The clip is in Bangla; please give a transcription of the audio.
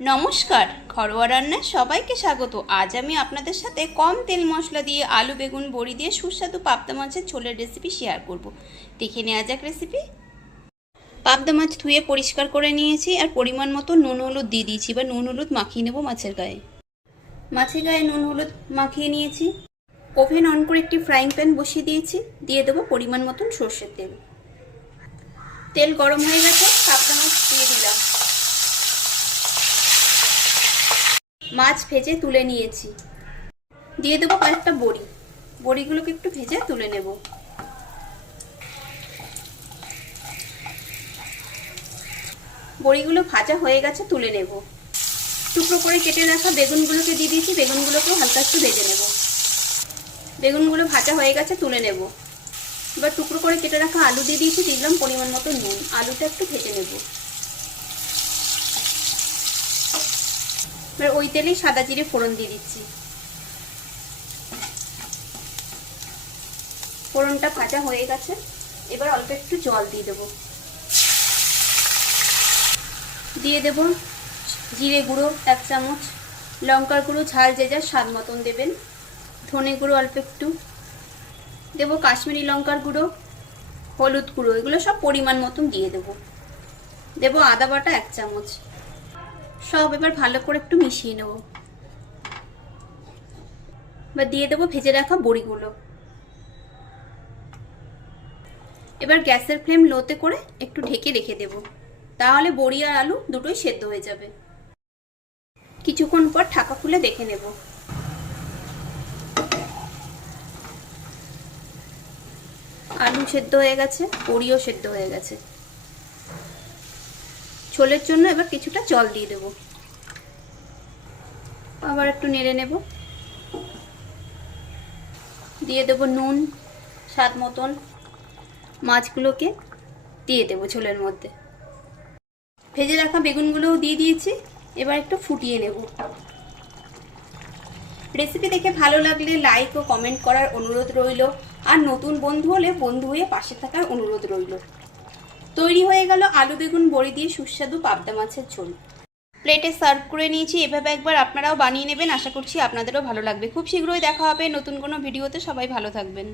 নমস্কার, ঘরোয়া রান্নায় সবাইকে স্বাগত। আজ আমি আপনাদের সাথে কম তেল মশলা দিয়ে আলু বেগুন বড়ি দিয়ে সুস্বাদু পাবদা মাছের ঝোলের রেসিপি শেয়ার করব। দেখে নেওয়া যাক রেসিপি। পাবদা মাছ ধুয়ে পরিষ্কার করে নিয়েছি আর পরিমাণ মতো নুন হলুদ দিয়ে দিয়েছি। এবার নুন হলুদ মাখিয়ে নেব মাছের গায়ে। মাছের গায়ে নুন হলুদ মাখিয়ে নিয়েছি। ওভেন অন করে একটি ফ্রাইং প্যান বসিয়ে দিয়েছি। দিয়ে দেবো পরিমাণ মতন সর্ষের তেল। তেল গরম হয়ে গেছে, পাবদা মাছ দিয়ে দিলাম। মাছ ভেজে তুলে নিয়েছি। দিয়ে দেবো কয়েকটা বড়ি। বড়িগুলোকে একটু ভেজে তুলে নেব। বড়িগুলো ভাজা হয়ে গেছে, তুলে নেব। টুকরো করে কেটে রাখা বেগুনগুলোকে দিয়ে দিয়েছি। বেগুনগুলোকেও হালকা একটু ভেজে নেব। বেগুনগুলো ভাজা হয়ে গেছে, তুলে নেব। এবার টুকরো করে কেটে রাখা আলু দিয়ে দিয়েছি। দিলাম পরিমাণ মতো নুন। আলুটা একটু ভেজে নেব। এবার ওই তেলেই সাদা জিরে ফোড়ন দিয়ে দিচ্ছি। ফোড়নটা ভাজা হয়ে গেছে, এবার অল্প একটু জল দিয়ে দেবো। দিয়ে দেব জিরে গুঁড়ো 1 চামচ, লঙ্কার গুঁড়ো ঝাল যে যার স্বাদ মতন দেবেন, ধনে গুঁড়ো অল্প একটু দেব, কাশ্মীরি লঙ্কার গুঁড়ো, হলুদ গুঁড়ো, এগুলো সব পরিমাণ মতন দিয়ে দেব। দেব আদা বাটা 1 চামচ। সব এবার ভালো করে একটু মিশিয়ে নেব। এবার দিয়ে দেবো ভেজে রাখা বড়িগুলো। এবার গ্যাসের ফ্লেম লোতে করে একটু ঢেকে রেখে দেব। তাহলে বড়ি আর আলু দুটোই সেদ্ধ হয়ে যাবে। কিছুক্ষণ পর ঢাকা খুলে দেখে নেব। আলু সেদ্ধ হয়ে গেছে, বড়িও সেদ্ধ হয়ে গেছে। ঝোলের জন্য এবার কিছুটা জল দিয়ে দেব। আবার একটু নেড়ে নেব। দিয়ে দেব নুন স্বাদ মতন। মাছগুলোকে দিয়ে দেব ঝোলের মধ্যে। ভেজে রাখা বেগুনগুলোও দিয়ে দিয়েছি। এবার একটু ফুটিয়ে নেব। রেসিপি দেখে ভালো লাগলে লাইক ও কমেন্ট করার অনুরোধ রইল। আর নতুন বন্ধু হলে বন্ধু হয়ে পাশে থাকার অনুরোধ রইল। তৈরি হয়ে গেল আলু বেগুন বড়ি দিয়ে সুস্বাদু পাবদা মাছের ঝোল। প্লেটে সার্ভ করে নিয়েছি। এভাবে একবার আপনারাও বানিয়ে নেবেন। আশা করছি আপনাদেরও ভালো লাগবে। খুব শীঘ্রই দেখা হবে নতুন কোনো ভিডিওতে। সবাই ভালো থাকবেন।